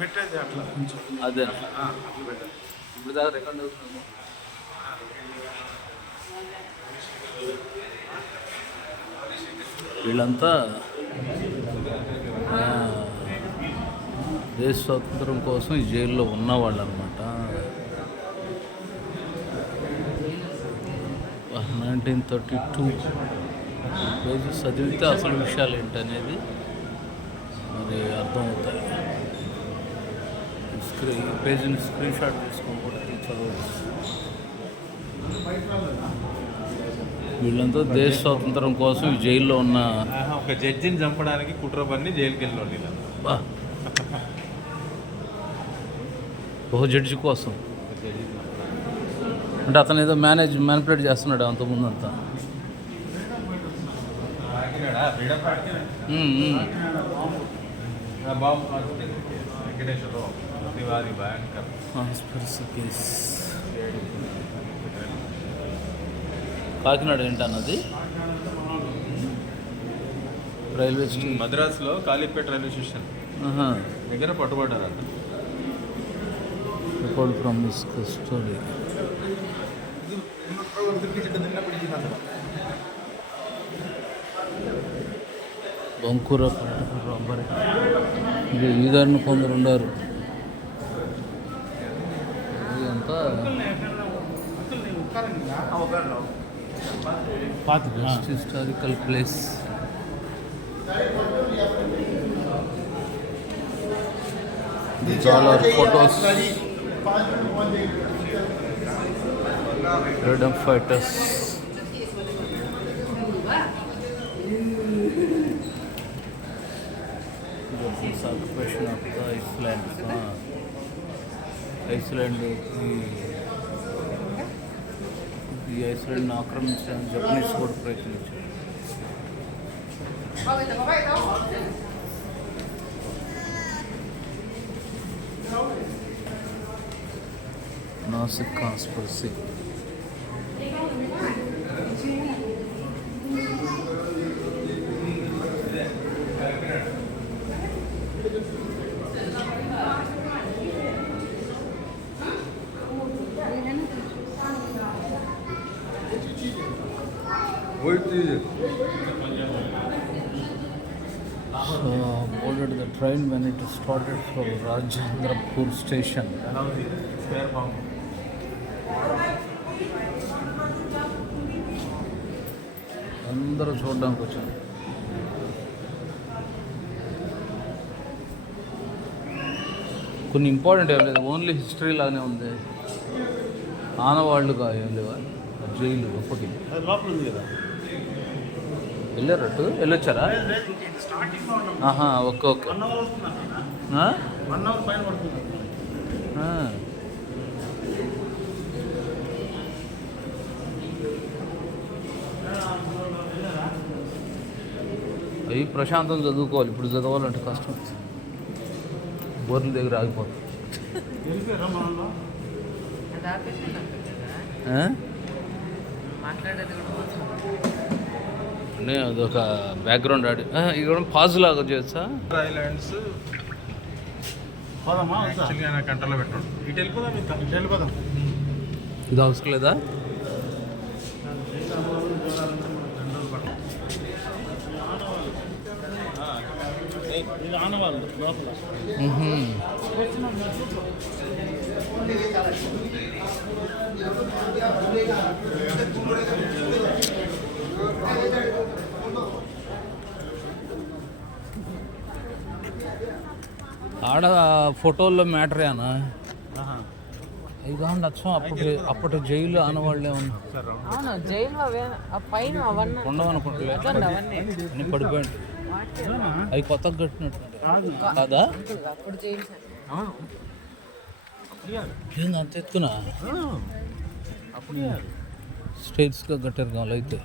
పెట్టేది అట్లా. అదే. అట్లా పెట్టేది. ఇప్పుడు దాకా రికార్డ్ అవుతుంది వీళ్ళంతా దేశ స్వాతంత్రం కోసం ఈ జైల్లో ఉన్నవాళ్ళు అనమాట నైన్టీన్ థర్టీ టూ పేజీ చదివితే అసలు విషయాలు ఏంటనేది మరి అర్థమవుతాయి. స్క్రీన్ ఈ పేజీని స్క్రీన్ షాట్ తీసుకొని కూడా చదవచ్చు. వీళ్ళంతా దేశ స్వాతంత్రం కోసం ఈ జైల్లో ఉన్న ఒక జడ్జిని చంపడానికి కుట్ర పన్ని జైలుకి బా. ఒక జడ్జి కోసం. అంటే అతను ఏదో మేనేజ్ మ్యానిపులేట్ చేస్తున్నాడు అంతకుముందు అంతా. బాబు. వెంకటేశ్వరరావు. తివారి భయంకర్. కాన్స్పిరసీ కేస్ కాకినాడ ఏంటన్నది? రైల్వే స్టేషన్ మద్రాసులో కాళీపేట రైల్వే స్టేషన్. దగ్గర పట్టుబడ్డారు అతను report from this story Bankura ఇది కొందరు ఉన్నారు. பார்த்துக்கலாம் historical place These all are photos. Freedom fighters. Occupation of the Iceland. Iceland. ఈ ఐస్లాండ్ని ఆక్రమించడానికి జపనీస్ కూడా ప్రయత్నించారు Nasik conspiracy So, boarded the train when it started from Rajendrapur station. ఎలా ఉంది స్క్వేర్ ఫామ్ అందరూ చూడడానికి వచ్చారు. కొన్ని ఇంపార్టెంట్ ఏం లేదు ఓన్లీ హిస్టరీ లాగానే ఉంది. ఆనవాళ్ళుగా ఏం లేవా? జైలు ఒకటి లోపల ఉంది కదా. వెళ్ళారట్టు వెళ్ళొచ్చారా ఆహా ఓకే ఓకే. అవి ప్రశాంతం చదువుకోవాలి ఇప్పుడు చదవాలంటే కష్టం. బోర్ల దగ్గర ఆగిపోతుంది? మాట్లాడేది కూడా అదొక బ్యాక్గ్రౌండ్ ఆడి ఇక్కడ పాజ్ లాగా చేయొచ్చా ఐలాండ్స్ పెట్టాడు. ఇటు వెళ్ళిపోదాం ఇటు వెళ్ళిపోదాం ఇది అవసరం లేదా? ఆనవాళ్ళు లోపల మ్హూ. ఆడ ఫోటోల్లో మ్యాటర్ అనా ఇది కాకుండా అచ్చం. అప్పటి అప్పటి జైలు అవన్నీ. ఉండవనుకుంటలే. అన్ని పడిపోయింది అవి కొత్తగా కట్టినట్టు కాదా? అప్పుడు ఏంది అంత ఎత్తుకున్నా స్టేట్స్గా కట్టారు కావాలి అయితే.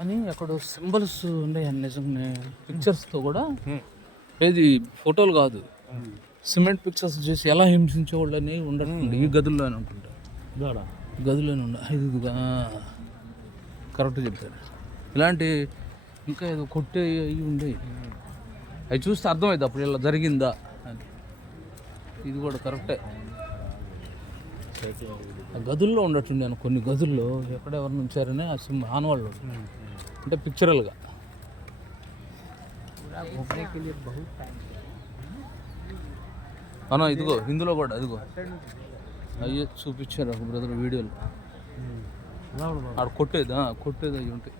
కానీ అక్కడ సింబల్స్ ఉన్నాయి నిజంగానే పిక్చర్స్తో కూడా ఏది ఫోటోలు కాదు. సిమెంట్ పిక్చర్స్ చేసి ఎలా హింసించేవాళ్ళని ఉండట్లేదు. ఈ గదుల్లో అనుకుంటా. గోడ గదిలోనే ఉండ ఇదిగా. కరెక్ట్ చెప్పారు. ఇలాంటి ఇంకా ఏదో కొట్టే అవి ఉండేవి అవి చూస్తే అర్థమైంది అప్పుడు ఇలా జరిగిందా అని. ఇది కూడా కరెక్టే గదుల్లో ఉండట్టుండే నేను కొన్ని గదుల్లో ఎక్కడెవరు ఉంచారని ఆ సిమ్ ఆనవాళ్ళు. అంటే పిక్చరల్గా. అన్నా ఇదిగో ఇందులో కూడా ఇదిగో. అయ్యో చూపించారు ఒక బ్రదర్ వీడియోలు. ఆడ కొట్టేదా కొట్టేది అవి ఉంటాయి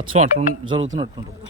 అచ్చం అట్లా జరుగుతున్నట్టుంటుంది.